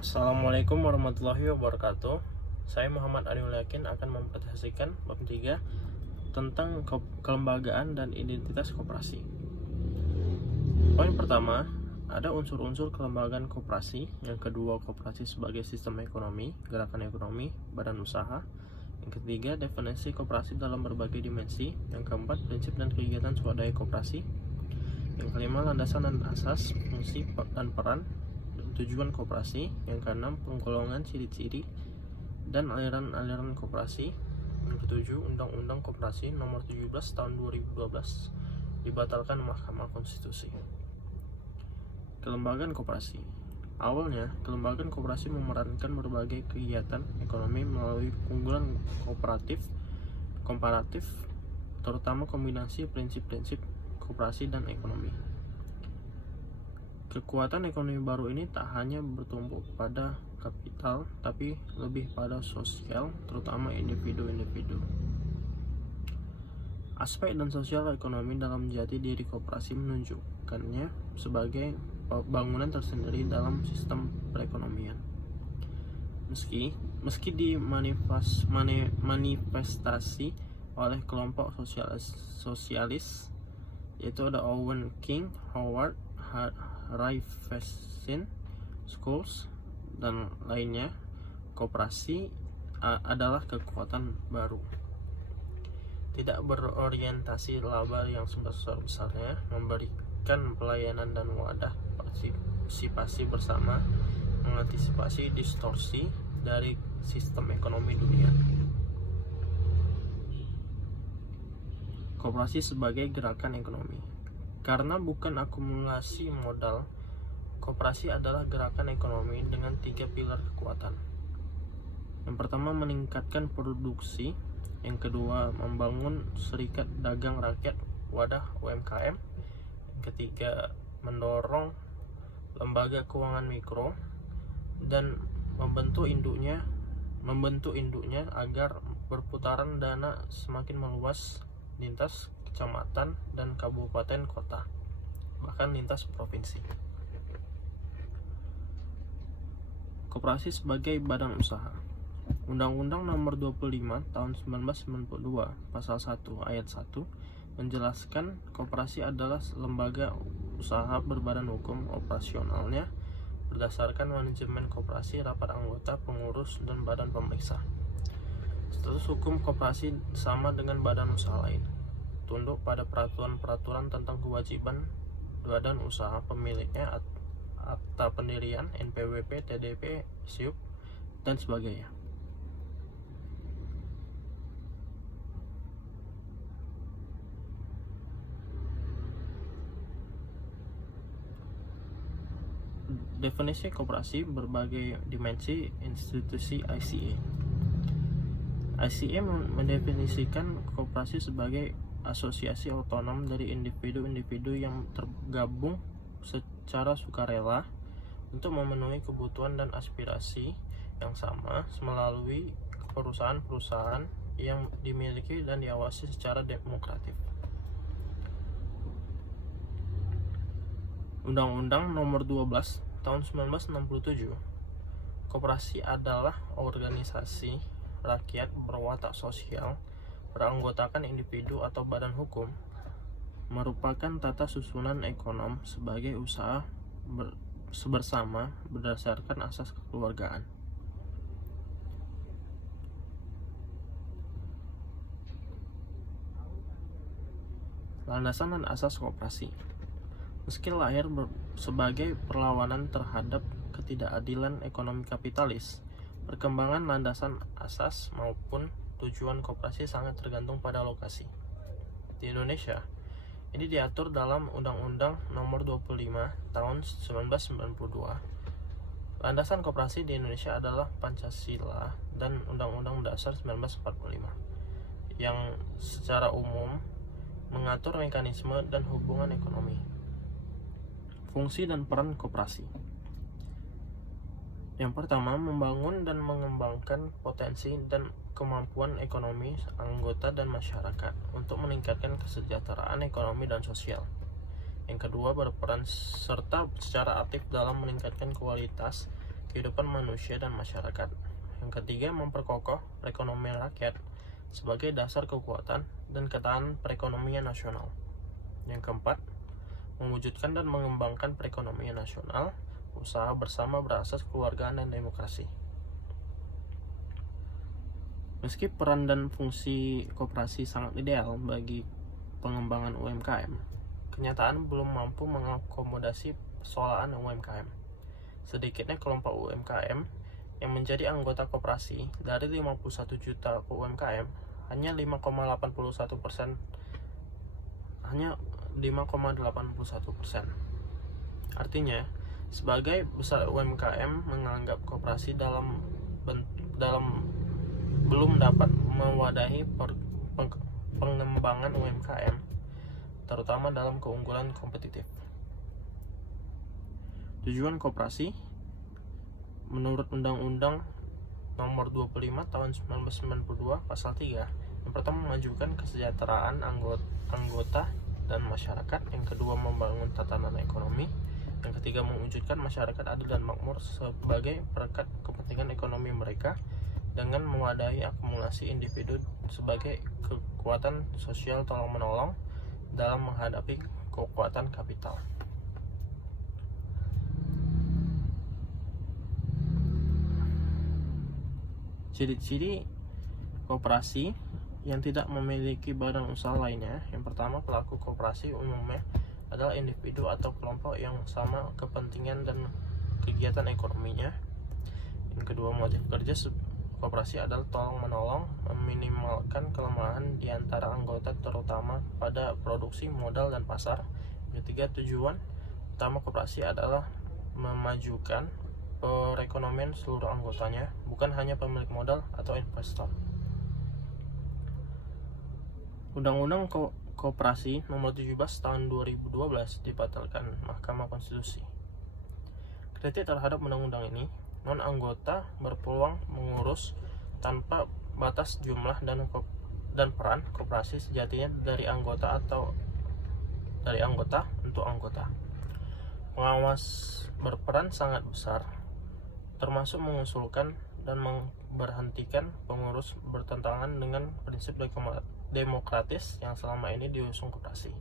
Assalamualaikum warahmatullahi wabarakatuh. Saya Muhammad Ariul Yakin akan mempresentasikan bab 3 tentang kelembagaan dan identitas koperasi. Poin pertama, ada unsur-unsur kelembagaan koperasi. Yang kedua, koperasi sebagai sistem ekonomi, gerakan ekonomi, badan usaha. Yang ketiga, definisi koperasi dalam berbagai dimensi. Yang keempat, prinsip dan kegiatan swadaya koperasi. Yang kelima, landasan dan asas, fungsi dan peran tujuan koperasi. Yang keenam, penggolongan, ciri-ciri dan aliran-aliran koperasi. Yang ketujuh, Undang-Undang Koperasi Nomor 17 Tahun 2012 dibatalkan Mahkamah Konstitusi. Kelembagaan koperasi. Awalnya, kelembagaan koperasi memerankan berbagai kegiatan ekonomi melalui keunggulan komparatif, terutama kombinasi prinsip-prinsip koperasi dan ekonomi. Kekuatan ekonomi baru ini tak hanya bertumpu pada kapital, tapi lebih pada sosial, terutama individu-individu. Aspek dan sosial ekonomi dalam jati diri koperasi menunjukkannya sebagai bangunan tersendiri dalam sistem perekonomian. Meski dimanifestasi oleh kelompok sosialis, yaitu ada Owen King, Howard Raifesin, Schools, dan lainnya, koperasi adalah kekuatan baru. Tidak berorientasi laba yang sebesar-besarnya, memberikan pelayanan dan wadah partisipasi bersama, mengantisipasi distorsi dari sistem ekonomi dunia. Koperasi sebagai gerakan ekonomi. Karena bukan akumulasi modal, koperasi adalah gerakan ekonomi dengan 3 pilar kekuatan. Yang pertama, meningkatkan produksi. Yang kedua, membangun serikat dagang rakyat, wadah UMKM. Yang ketiga, mendorong lembaga keuangan mikro dan membentuk induknya agar perputaran dana semakin meluas lintas kecamatan dan kabupaten kota, bahkan lintas provinsi. Koperasi sebagai badan usaha. Undang-Undang Nomor 25 Tahun 1992 Pasal 1 Ayat 1 menjelaskan koperasi adalah lembaga usaha berbadan hukum. Operasionalnya berdasarkan manajemen koperasi, rapat anggota, pengurus, dan badan pemeriksa. Status hukum koperasi sama dengan badan usaha lain, tunduk pada peraturan-peraturan tentang kewajiban badan usaha pemiliknya, akta pendirian, NPWP, TDP, SIUP, dan sebagainya. Definisi koperasi berbagai dimensi institusi ICA. ICA mendefinisikan koperasi sebagai asosiasi otonom dari individu-individu yang tergabung secara sukarela untuk memenuhi kebutuhan dan aspirasi yang sama melalui perusahaan-perusahaan yang dimiliki dan diawasi secara demokratis. Undang-Undang Nomor 12 Tahun 1967, koperasi adalah organisasi rakyat berwatak sosial, beranggotakan individu atau badan hukum, merupakan tata susunan ekonom sebagai usaha bersama berdasarkan asas kekeluargaan. Landasan dan asas koperasi. Meski lahir sebagai perlawanan terhadap ketidakadilan ekonomi kapitalis, perkembangan landasan asas maupun tujuan koperasi sangat tergantung pada lokasi. Di Indonesia, ini diatur dalam Undang-Undang Nomor 25 Tahun 1992. Landasan koperasi di Indonesia adalah Pancasila dan Undang-Undang Dasar 1945, yang secara umum mengatur mekanisme dan hubungan ekonomi. Fungsi dan peran koperasi. Yang pertama, membangun dan mengembangkan potensi dan kemampuan ekonomi anggota dan masyarakat untuk meningkatkan kesejahteraan ekonomi dan sosial. Yang kedua, berperan serta secara aktif dalam meningkatkan kualitas kehidupan manusia dan masyarakat. Yang ketiga, memperkokoh perekonomian rakyat sebagai dasar kekuatan dan ketahanan perekonomian nasional. Yang keempat, mewujudkan dan mengembangkan perekonomian nasional, usaha bersama berasas kekeluargaan dan demokrasi. Meski peran dan fungsi koperasi sangat ideal bagi pengembangan UMKM, kenyataan belum mampu mengakomodasi persoalan UMKM. Sedikitnya kelompok UMKM yang menjadi anggota koperasi dari 51 juta UMKM hanya 5,81%. Artinya, sebagai besar UMKM menganggap koperasi belum dapat mewadahi pengembangan UMKM, terutama dalam keunggulan kompetitif. Tujuan koperasi menurut Undang-Undang Nomor 25 Tahun 1992 Pasal 3, yang pertama memajukan kesejahteraan anggota dan masyarakat, yang kedua membangun tatanan ekonomi, yang ketiga mewujudkan masyarakat adil dan makmur sebagai perekat kepentingan ekonomi mereka dengan mewadahi akumulasi individu sebagai kekuatan sosial tolong-menolong dalam menghadapi kekuatan kapital. Ciri-ciri koperasi yang tidak memiliki badan usaha lainnya. Yang pertama, pelaku koperasi umumnya adalah individu atau kelompok yang sama kepentingan dan kegiatan ekonominya. Yang kedua, motif kerja koperasi adalah tolong-menolong, meminimalkan kelemahan di antara anggota terutama pada produksi, modal, dan pasar. Yang ketiga, tujuan utama koperasi adalah memajukan perekonomian seluruh anggotanya, bukan hanya pemilik modal atau investor. Undang-Undang Koperasi Nomor 17 Tahun 2012 dibatalkan Mahkamah Konstitusi. Kritik terhadap undang-undang ini, non-anggota berpeluang mengurus tanpa batas jumlah dan peran koperasi sejatinya dari anggota untuk anggota. Pengawas berperan sangat besar, termasuk mengusulkan dan memberhentikan pengurus bertentangan dengan prinsip demokratis yang selama ini diusung koperasi.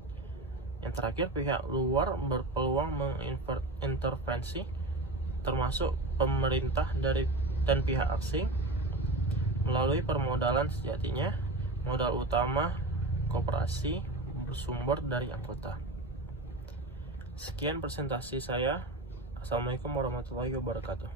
Yang terakhir, pihak luar berpeluang mengintervensi, termasuk pemerintah dan pihak asing, melalui permodalan sejatinya. Modal utama koperasi bersumber dari anggota. Sekian presentasi saya. Assalamualaikum warahmatullahi wabarakatuh.